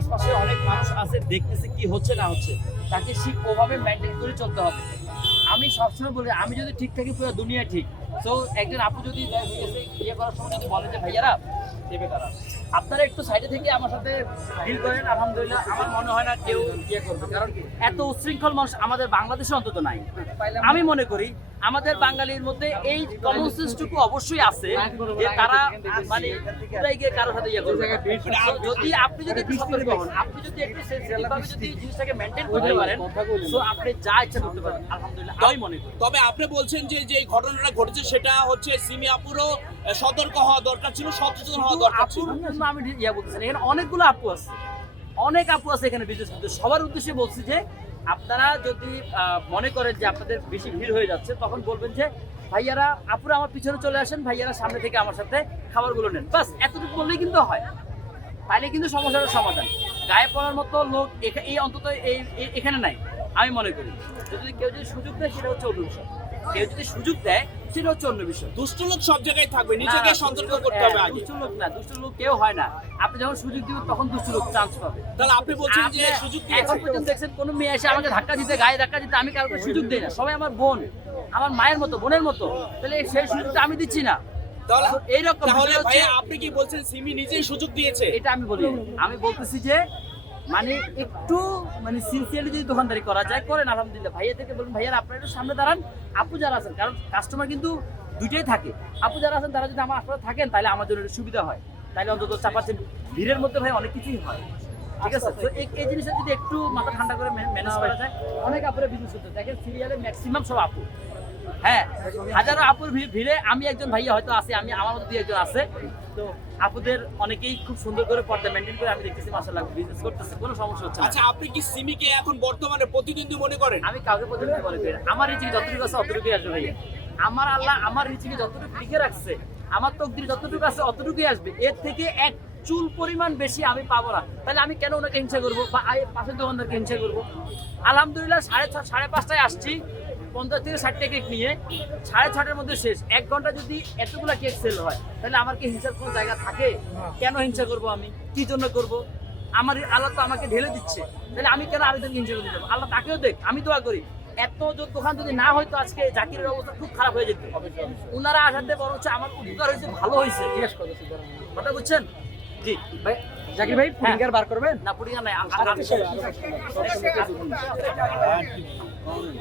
আশপাশে অনেক মানুষ আছে, দেখতেছে কি হচ্ছে না হচ্ছে। তাকে ঠিক ওভাবে মেনটেন করে চলতে হবে। আমি সবসময় বলি, আমি যদি ঠিক থাকি, পুরো দুনিয়া ঠিক। তো একজন আপু যদি ইয়ে করার সময় যদি বলে যে, ভাইয়ারা, দেবে তারা। আপনারা একটু সাইডে থেকে আমার সাথে ডিল করেন, আলহামদুলিল্লাহ। আমার মনে হয় না কেউ ইয়ে করবে। কারণ এত উশৃঙ্খল মানুষ আমাদের বাংলাদেশে অন্তত নাই। আমি মনে করি আমাদের বাঙালির মধ্যে এই কমন সেন্সটুকু অবশ্যই আছে যে তারা মানে কোথায় গিয়ে কারোর সাথে ইয়ে করবে যদি আপনি যদি একটু সতর্ক হন আপনি যদি একটু সেন্সিটিভভাবে যদি জিনিসটাকে মেনটেন করতে পারেন তো আপনি যা ইচ্ছা করতে পারেন আলহামদুলিল্লাহ আমি মনে করি। তবে আপনি বলছেন যে যে ঘটনাটা ঘটেছে সেটা হচ্ছে সিমি আপুরও আহ, সতর্ক হওয়া দরকার ছিল সচেতন হওয়া দরকার ছিল। আমি ইয়া বলতেছি এখানে অনেকগুলো আপু আছে। অনেক আপু আছে এখানে বিশেষ করতে সবার উদ্দেশ্যে বলছি যে আপনারা যদি মনে করেন যে আপনাদের বেশি ভিড় হয়ে যাচ্ছে, তখন বলবেন যে, ভাইয়ারা, আপুরা আমার পিছনে চলে আসেন, ভাইয়ারা সামনে থেকে আমার সাথে খাবারগুলো নেন। বাস, এতটুকু বললেই কিন্তু হয়। তাহলে কিন্তু সমস্যাটার সমাধান। গায়ে পড়ার মতো লোক এই অন্তত এই এখানে নাই, আমি মনে করি। যদি কেউ যদি সুযোগ দেয়, সেটা হচ্ছে বিষয় কেউ যদি সুযোগ দেয় সেটা হচ্ছে অন্য বিষয়। দুষ্ট লোক সব জায়গায় থাকবে নিজেকে সতর্ক করতে হবে হ্যাঁ, আগে। দুষ্ট লোক না দুষ্ট লোক কেউ হয় না। আপনি যখন সুযোগ দিবেন তখন দুষ্ট লোক চান্স পাবে। তাহলে আপনি বলছেন যে সুযোগ এখন পর্যন্ত দেখছেন কোনো মেয়ে এসে আমাকে ধাক্কা দিতে গায়ে ধাক্কা দিতে আমি কাউকে সুযোগ দিই না। সবাই আমার বোন আমার মায়ের মতো বোনের মতো। তাহলে সেই সুযোগটা আমি দিচ্ছি না। এইরকম আপনি কি বলছেন সিমি নিজেই সুযোগ দিয়েছে? এটা আমি বলি। আমি বলতেছি যে মানে একটু মানে সিনসিয়ারলি যদি দোকানদারি করা যায়, করেন, আলহামদুলিল্লাহ। ভাইয়া থেকে বলুন, ভাইয়ার, আপনারা একটু সামনে দাঁড়ান। আপু যারা আছেন, কারণ কাস্টমার কিন্তু দুইটাই থাকে। আপু যারা আছেন, তারা যদি আমার আশপাশে থাকেন, তাহলে আমার জন্য একটু সুবিধা হয়। তাহলে অন্তত চাপাচ্ছেন ভিড়ের মধ্যে ভাই অনেক কিছুই হয়। ঠিক আছে? তো এই এই জিনিসটা যদি একটু মাথা ঠান্ডা করে ম্যানেজ করা যায়, অনেক আপুরে বিজনেস করতে দেখেন সিরিয়ালে ম্যাক্সিমাম সব আপু। হ্যাঁ হাজারো আপুর ভিড়ে আমি একজন ভাইয়া হয়তো আছে আমি আমার মধ্যে দুই একজন আছে। তো আপুদের অনেকেই খুব সুন্দর করে পর্দা মেনটেন করে আমি দেখতেছি মাসাল্লাহ বিজনেস করতেছে কোনো সমস্যা হচ্ছে না। আচ্ছা আপনি কি সিমিকে এখন বর্তমানে প্রতিদ্বন্দ্বী মনে করেন? আমি কাউকে প্রতিনিধি মনে করি আমার রিচিকে যতটুকু আছে অতটুকুই আসবে ভাইয়া। আমার আল্লাহ আমার রিচিকে যতটুকু লিখে রাখছে আমার তকদির যতটুকু আছে অতটুকুই আসবে। এর থেকে এক চুল পরিমাণ বেশি আমি পাবো না। তাহলে আমি কেন ওনাকে হিংসা করব? বা পাশের দোকানদারকে হিংসা করব? আলহামদুলিল্লাহ সাড়ে ছ সাড়ে পাঁচটায় আসছি। পঞ্চাশ থেকে ষাটটা কেক নিয়ে সাড়ে ছটার মধ্যে শেষ এক ঘণ্টা যদি এতগুলো কেক সেল হয় তাহলে আমার কি হিংসার কোনো জায়গা থাকে কেন হিংসা করব আমি কি জন্য করব আমার আল্লাহ তো আমাকে ঢেলে দিচ্ছে তাহলে আমি কেন আরেকজনকে হিংসা করতে যাব আল্লাহ তাকেও দেখ আমি দোয়া করি এত দোকান যদি না হয়তো আজকে জাকিরের অবস্থা খুব খারাপ হয়ে যেত ওনারা আসাতে বড় হচ্ছে আমার উপকার হয়েছে ভালো হয়েছে জিজ্ঞেস কথা বুঝছেন জি ভাই জাকির ভাই ফিঙ্গার বার করবেন না পুডিং নাই আ-